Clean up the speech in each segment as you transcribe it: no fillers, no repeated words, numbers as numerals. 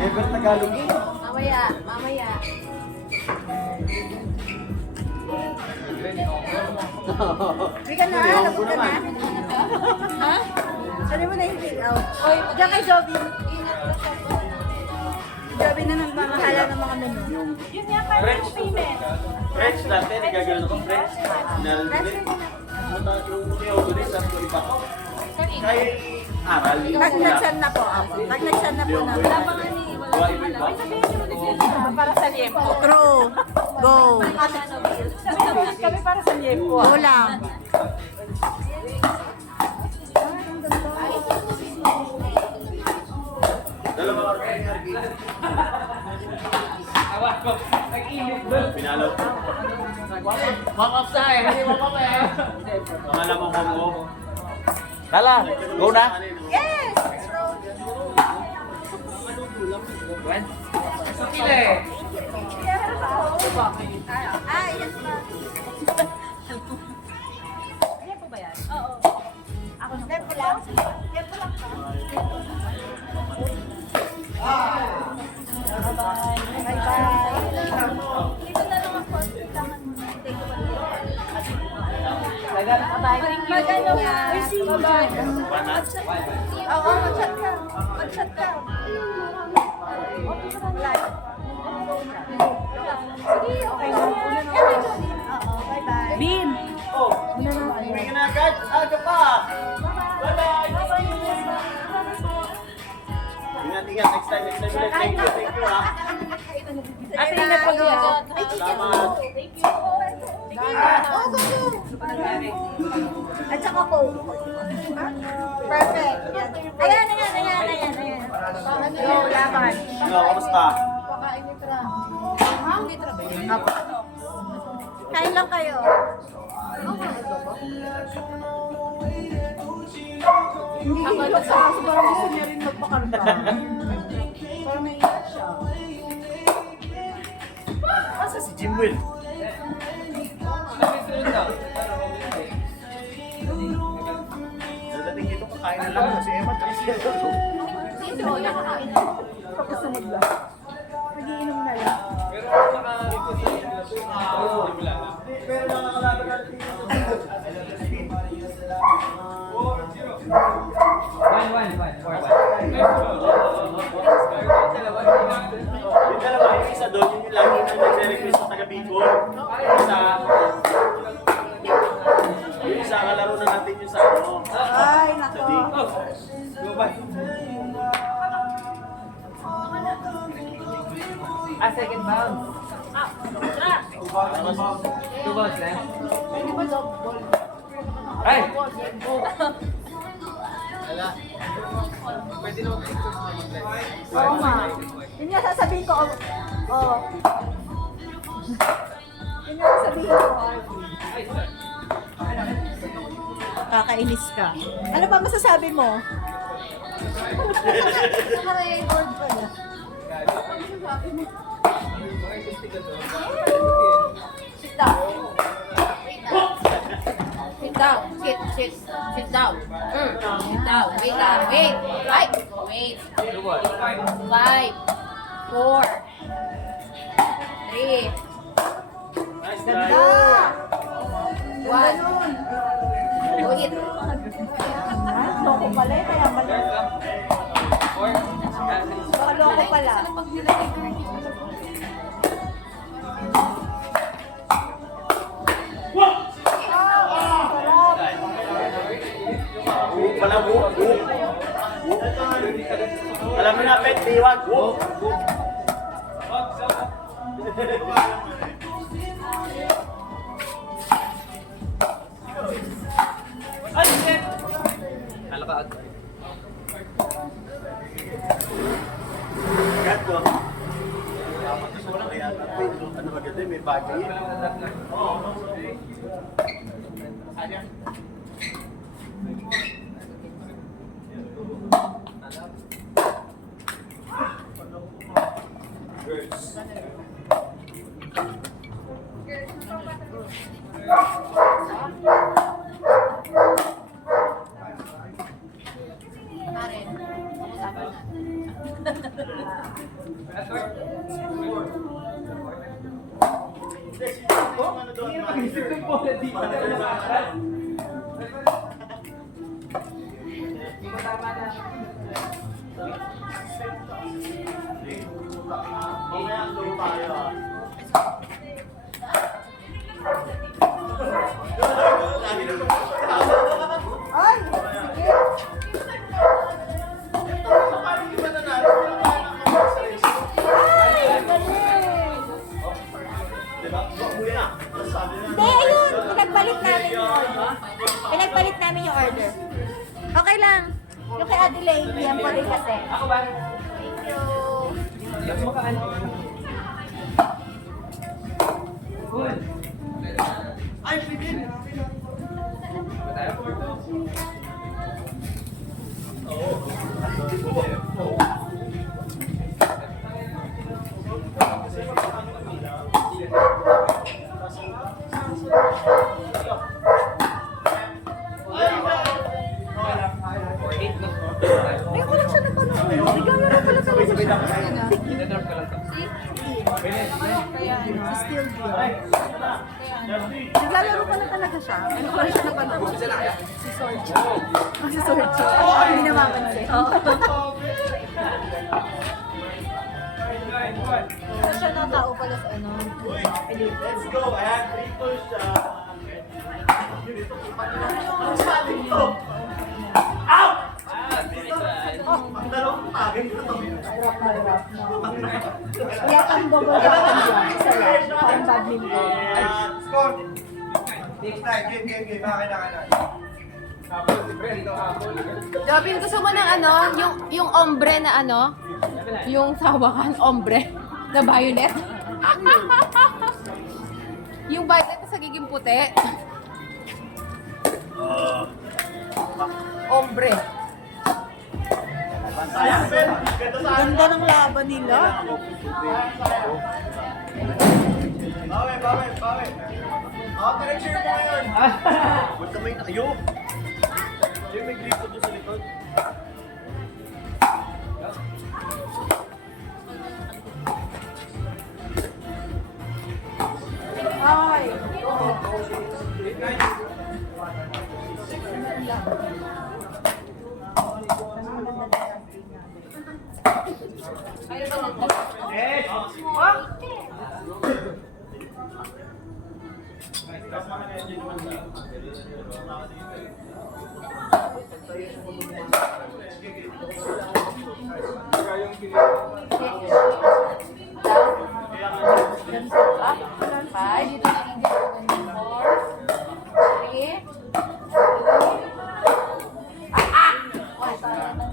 Never Tagalog eh. Mamaya, mamaya. Hindi ka na, labot ka na. Ha? Sali mo na yung take out. Oy, diyan kay Joby. Joby na nagmamahala ng mga menu. Yun nga pa yung payment. French dati, nagagano ko French. Nalulunod. Yung Theodoris, sabi ko iba. Kaya aral. Pag nagsan na po ako. Pag nagsan na po na. Wala pa nga ni, wala pa nga. Ay, sabihin niyo ulit yun para sa liempo. True. Go. Kami para sa liempo. Go lang. Dalawa ka rin. Pinalo. Makap sa eh, hindi makap eh. Pangalan mo mo. Lala, go na. Yes! Sila eh. Ah, yes ma. Liempo ba yan? Oo. Ako na. Tempo lang. Tempo lang pa. Bye-bye. Dito na lang ako. Tangan mo na. Take ko Magano nga. Bye-bye. Oo, mag-chat ka. Mag-chat ka. Sige, okay. Oo, bye-bye. Bin! Hindi ka na agad. Aga pa. Bye-bye. Ingat, ingat. Next time ulit. Thank you ha. Ate, ingat po dyan. Salamat. Thank you. Oh, go, go. At saka po. Perfect. Ayan, ayan, ayan, ayan, ayan. Go, laban. Ano, kamusta? Apo. Kain lang kayo. Hindi hilok sa aso, parang gusto niya rin magpakanta. Parang naiyak siya. Asa si Jimwell? Dadating dito, kakain na lang. Si Emma, tsaka si Emma. Dito, nakakain na. Tapos na magla. Nagiinom na lang. Pero mga kalaban natin dito. Yung dalawa, yung isa doon, yung lagi na nagre-request sa taga Bicol. Yung isa, kalaro na natin yung sa ano. Ay, nako. Second bounce. Two bounce na. Ay! Pwede naman picture sa mga Oo nga. Yun nga sasabihin ko. Oo. Yun nga sasabihin ko. Kakainis ka. Ano ba masasabi mo? Naka-record pala. Sit down. Sit down. Sit down. Sit down. Wait lang. Wait. Right. Wait. 5, 4, 3, Nice Ganda! try. 1. Ulit. Ah, loko pala eh. Kaya pala. Baka loko pala. Wala buhok. Alam mo na, pet, diwag. Buhok. Ay, shit! Kalakaad. Gat ko. Ano ba ganda? May bagay. Karen, usapan na. Ay, sige. Ay, galing. Hindi, ayun. Pinagbalik namin yung order. Pinagbalik namin yung order. Okay lang. Yung kay Adelaide, yan pa rin kasi. Ako ba? Thank you. Ay, pwede. Ay, ko lang siya napanood. Bigyan mo lang pala talaga siya. Ina-drop ka lang to. Still good. Naglalaro pala talaga siya. Ano ko lang siya napanood? Si Sorge. Si Sorge. Hindi namamansin. Kasi siya natao pala sa ano. Let's go. Ayan, 3 push. Sabi ko. Ow! Ang dalawang tagay ko to. Kaya pang double dapat dyan. Isa lang. Parang badminton. Score! Next time, game. Bakit na? Jobin, gusto mo ng ano, yung ombre na ano, yung sawakan, ombre, na violet. Yung violet na sagiging puti. Ombre. Sayang, Ben. Ganda sa akin. Ganda ng laban nila. Bawi. Ako pa-lecture mo ngayon. Huwag kamay na kayo. Yung may gripo doon sa likod. Ay.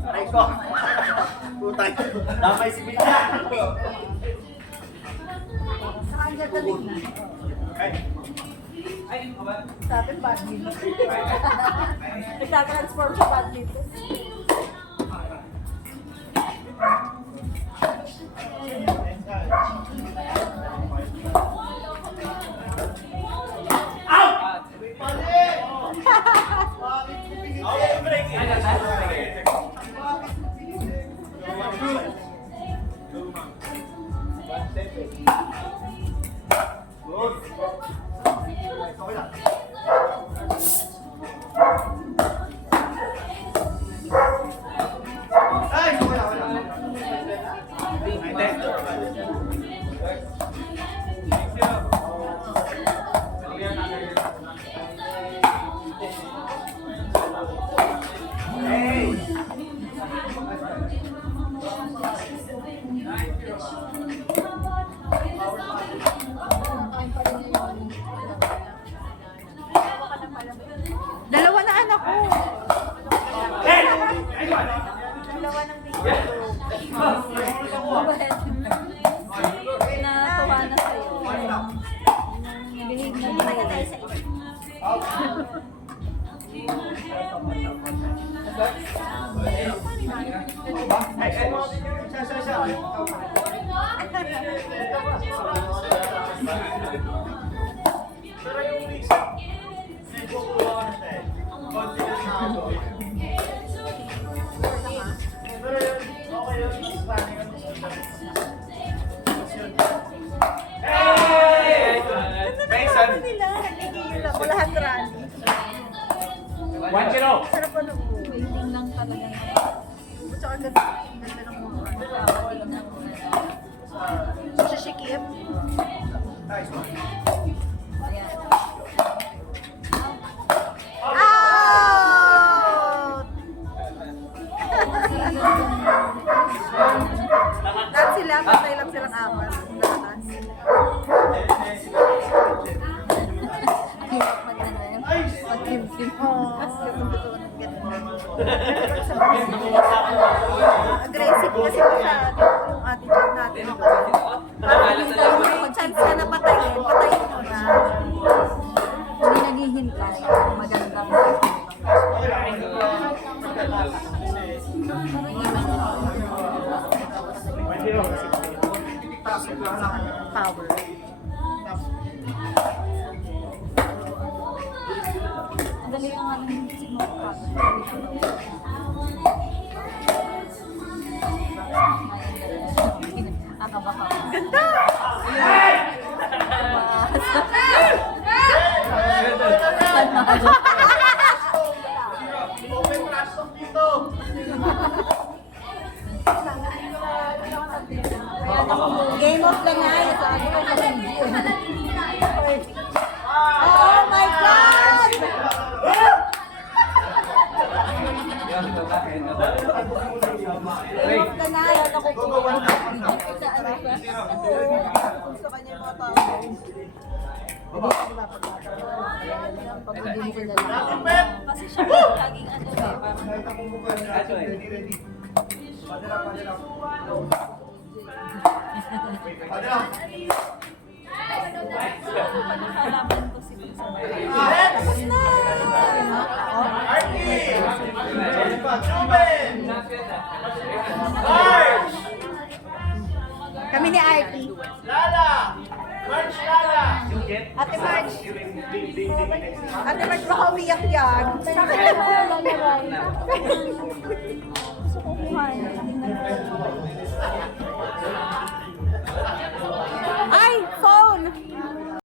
Ay ko. Putay. Damay si Pita. Sa kanya talig na. Sa atin badminton. Nagtatransform sa badminton. Okay, break. Ay, wala. Dalawa na anak ko. Dalawa ng video. Natuwa na sa'yo. Behave na behave. Tayo sa isa. Pero yung reason, hindi ko kuha na siya eh. Confidence na ako. Pero yun, okay yun. Mas paano yun? Kasi masyado yung attitude natin. Kung chance ka na patayin mo na. Hindi naghihintay. Magandang power. Ang dali lang nga ng signal. Ganda! Game of the night. Oh my God! Game of the night. Ako po. Gusto kanya yung mga tao. Kasi siya laging ano eh. Tapos na! Kami ni Artie. Ate Marge. Ate Marge, baka umiyak yan. Sa akin na wala niya, Gusto ko kumain.